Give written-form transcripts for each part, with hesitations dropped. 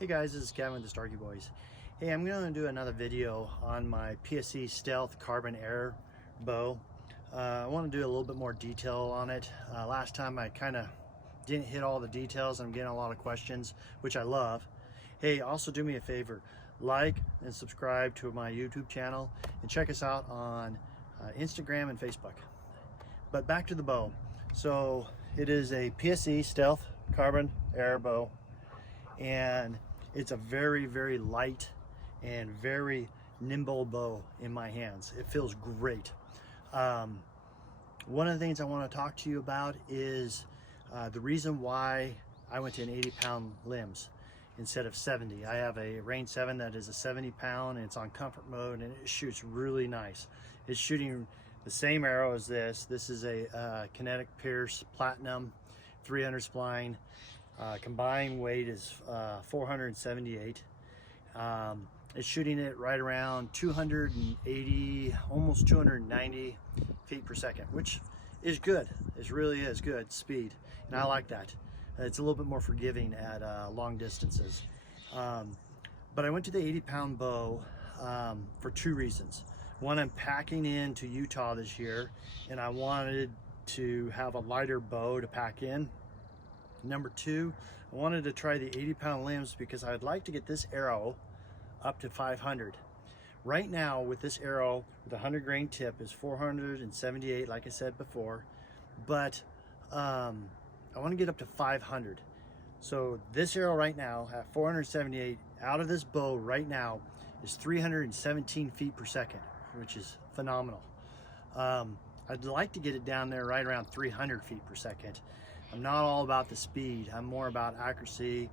Hey guys, this is Kevin with the Starkey Boys. Hey, I'm going to do another video on my PSE Stealth Carbon Air bow. I want to do a little bit more detail on it. Last time I kind of didn't hit all the details. I'm getting a lot of questions, which I love. Hey, also do me a favor, like and subscribe to my YouTube channel and check us out on Instagram and Facebook. But back to the bow. So it is a PSE Stealth Carbon Air bow, and it's a very, very light and very nimble bow in my hands. It feels great. One of the things I want to talk to you about is the reason why I went to an 80-pound limbs instead of 70. I have a Range 7 that is a 70-pound, and it's on comfort mode, and it shoots really nice. It's shooting the same arrow as this. This is a Kinetic Pierce Platinum 300 spline. Combined weight is 478. It's shooting it right around 280, almost 290 feet per second, which is good. It really is good speed, and I like that. It's a little bit more forgiving at long distances. But I went to the 80-pound bow for two reasons. One, I'm packing into Utah this year, and I wanted to have a lighter bow to pack in. Number two, I wanted to try the 80-pound limbs because I'd like to get this arrow up to 500. Right now with this arrow with a 100 grain tip is 478, like I said before, but I want to get up to 500. So this arrow right now at 478 out of this bow right now is 317 feet per second, which is phenomenal. I'd like to get it down there right around 300 feet per second. I'm not all about the speed. I'm more about accuracy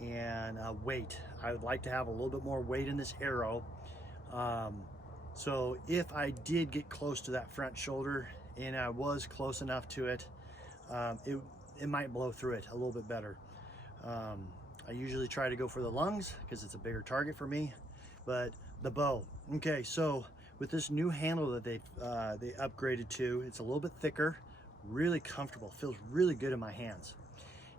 and weight. I would like to have a little bit more weight in this arrow. So if I did get close to that front shoulder and I was close enough to it, it might blow through it a little bit better. I usually try to go for the lungs because it's a bigger target for me, but the bow. Okay, so with this new handle that they upgraded to, it's a little bit thicker, really comfortable, feels really good in my hands.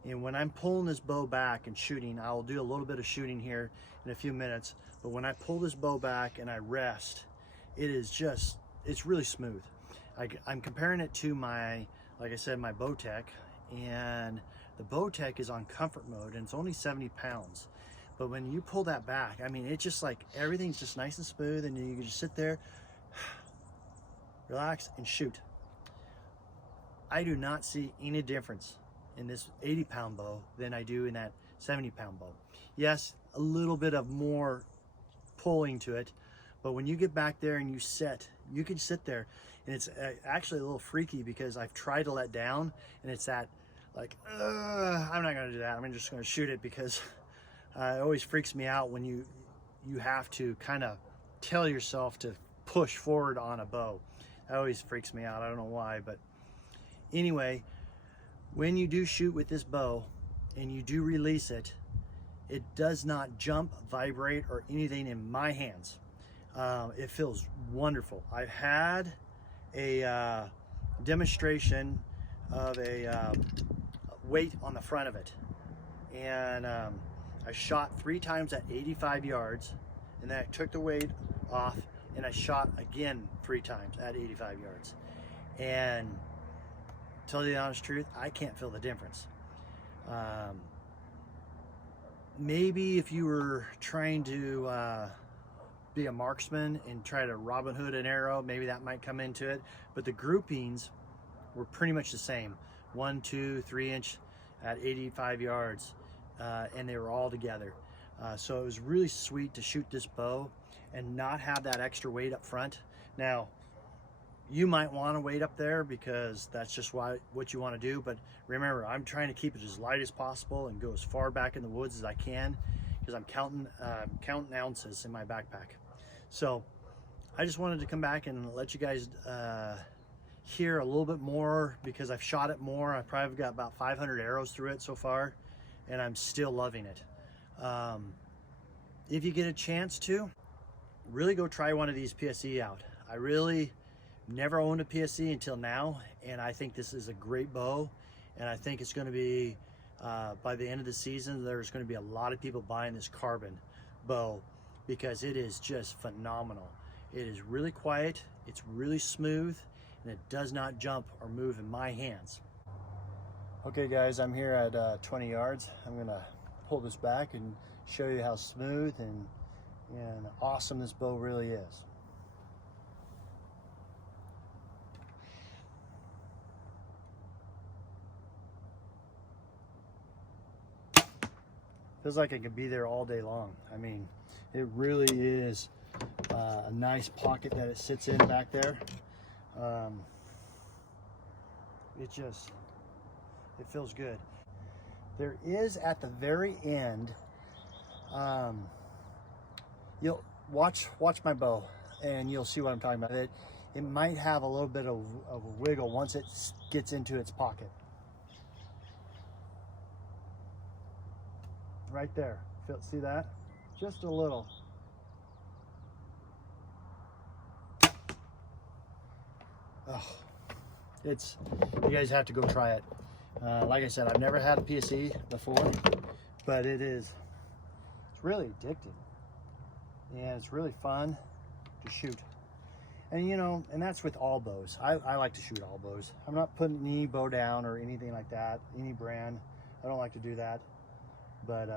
And when I'm pulling this bow back and shooting, I'll do a little bit of shooting here in a few minutes, but when I pull this bow back and I rest, it's really smooth. I'm comparing it to my, like I said, my Bowtech, and the Bowtech is on comfort mode and it's only 70 pounds. But when you pull that back, I mean, it's just like everything's just nice and smooth, and you can just sit there, relax and shoot. I do not see any difference in this 80-pound bow than I do in that 70-pound bow. Yes, a little bit of more pulling to it, but when you get back there and you can sit there, and it's actually a little freaky because I've tried to let down, and it's that like, I'm not gonna do that. I'm just gonna shoot it because it always freaks me out when you have to kind of tell yourself to push forward on a bow. That always freaks me out. I don't know why, but anyway, when you do shoot with this bow and you do release it, it does not jump, vibrate, or anything in my hands. It feels wonderful. I've had a demonstration of a weight on the front of it, and I shot 3 times at 85 yards, and then I took the weight off and I shot again 3 times at 85 yards. And to tell you the honest truth, I can't feel the difference. Maybe if you were trying to be a marksman and try to Robin Hood an arrow, maybe that might come into it. But the groupings were pretty much the same, 1, 2, 3 inch at 85 yards, and they were all together. So it was really sweet to shoot this bow and not have that extra weight up front. Now, you might want to wait up there because that's just what you want to do, but remember, I'm trying to keep it as light as possible and go as far back in the woods as I can because I'm counting ounces in my backpack. So I just wanted to come back and let you guys hear a little bit more because I've shot it more. I probably got about 500 arrows through it so far, and I'm still loving it. If you get a chance to, really go try one of these PSE out. I really never owned a PSE until now, and I think this is a great bow, and I think it's going to be by the end of the season, there's going to be a lot of people buying this carbon bow because it is just phenomenal. It is really quiet, it's really smooth, and it does not jump or move in my hands. Okay guys, I'm here at 20 yards. I'm gonna pull this back and show you how smooth and awesome this bow really is. Feels like I could be there all day long. I mean, it really is a nice pocket that it sits in back there. It feels good. There is at the very end, you'll watch my bow and you'll see what I'm talking about. It might have a little bit of a wiggle once it gets into its pocket. Right there, see that? Just a little. Oh, you guys have to go try it. Like I said, I've never had a PSE before, but it's really addictive. And it's really fun to shoot. And you know, and that's with all bows. I like to shoot all bows. I'm not putting any bow down or anything like that, any brand. I don't like to do that. But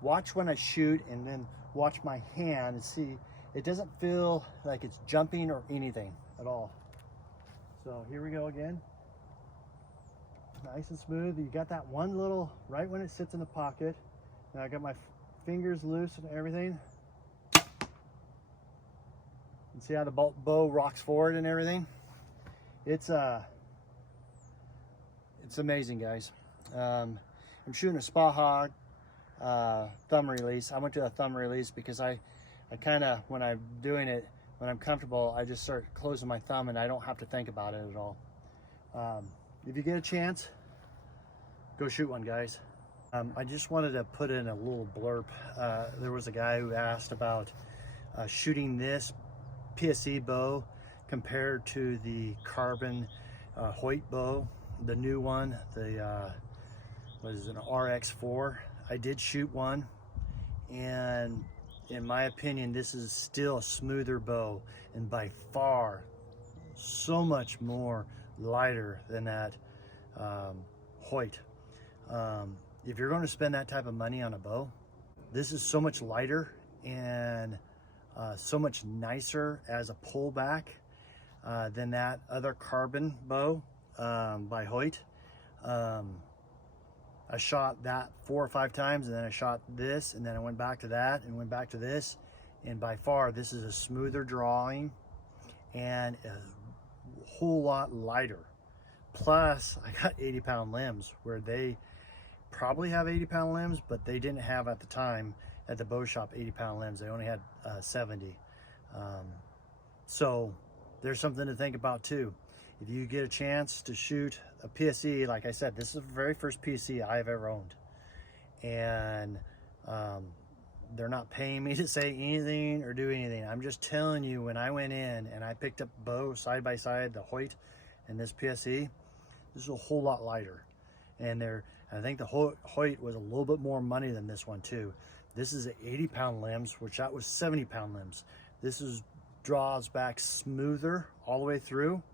watch when I shoot and then watch my hand and see, it doesn't feel like it's jumping or anything at all. So here we go again. Nice and smooth. You got that one little, right when it sits in the pocket. Now I got my fingers loose and everything. And see how the bow rocks forward and everything? It's amazing, guys. I'm shooting a Spa Hog thumb release. I went to a thumb release because I kind of, when I'm doing it, when I'm comfortable, I just start closing my thumb and I don't have to think about it at all. If you get a chance, go shoot one, guys. I just wanted to put in a little blurb. There was a guy who asked about shooting this PSE bow compared to the carbon Hoyt bow, the new one, the what is it, an RX4. I did shoot one, and in my opinion, this is still a smoother bow, and by far so much more lighter than that Hoyt. If you're going to spend that type of money on a bow, this is so much lighter and so much nicer as a pullback than that other carbon bow by Hoyt. I shot that 4 or 5 times, and then I shot this, and then I went back to that and went back to this, and by far this is a smoother drawing and a whole lot lighter. Plus I got 80-pound limbs, where they probably have 80-pound limbs, but they didn't have at the time at the bow shop 80-pound limbs. They only had 70. So there's something to think about too. If you get a chance to shoot a PSE, like I said, this is the very first PSE I've ever owned. And they're not paying me to say anything or do anything. I'm just telling you, when I went in and I picked up bow side by side, the Hoyt and this PSE, this is a whole lot lighter. And I think the Hoyt was a little bit more money than this one too. This is 80-pound limbs, which that was 70-pound limbs. This draws back smoother all the way through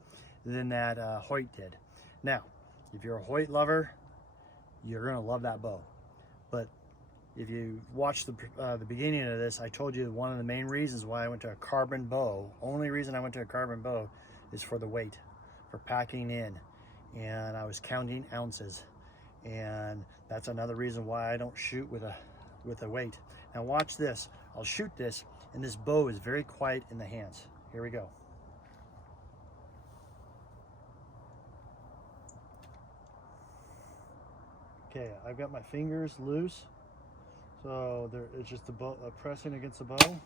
than that Hoyt did. Now, if you're a Hoyt lover, you're gonna love that bow. But if you watch the beginning of this, I told you one of the main reasons why I went to a carbon bow, only reason I went to a carbon bow, is for the weight, for packing in. And I was counting ounces. And that's another reason why I don't shoot with a weight. Now watch this. I'll shoot this, and this bow is very quiet in the hands. Here we go. Okay, I've got my fingers loose, so it's just pressing against the bow.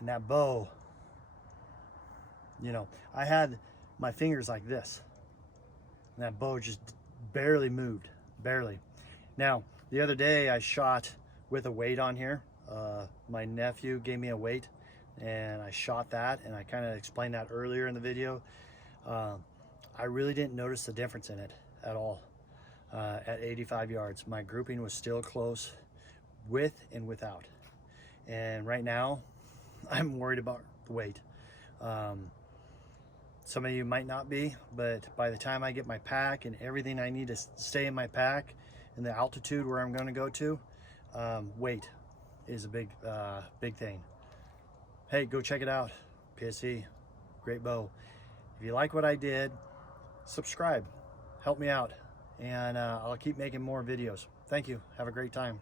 And that bow, you know, I had my fingers like this, and that bow just barely moved, barely. Now, the other day I shot with a weight on here. My nephew gave me a weight, and I shot that, and I kind of explained that earlier in the video. I really didn't notice the difference in it at all. at 85 yards. My grouping was still close with and without. And right now, I'm worried about the weight. Some of you might not be, but by the time I get my pack and everything I need to stay in my pack and the altitude where I'm going to go to, weight is a big thing. Hey, go check it out. PSE, great bow. If you like what I did, subscribe, help me out, and I'll keep making more videos. Thank you. Have a great time.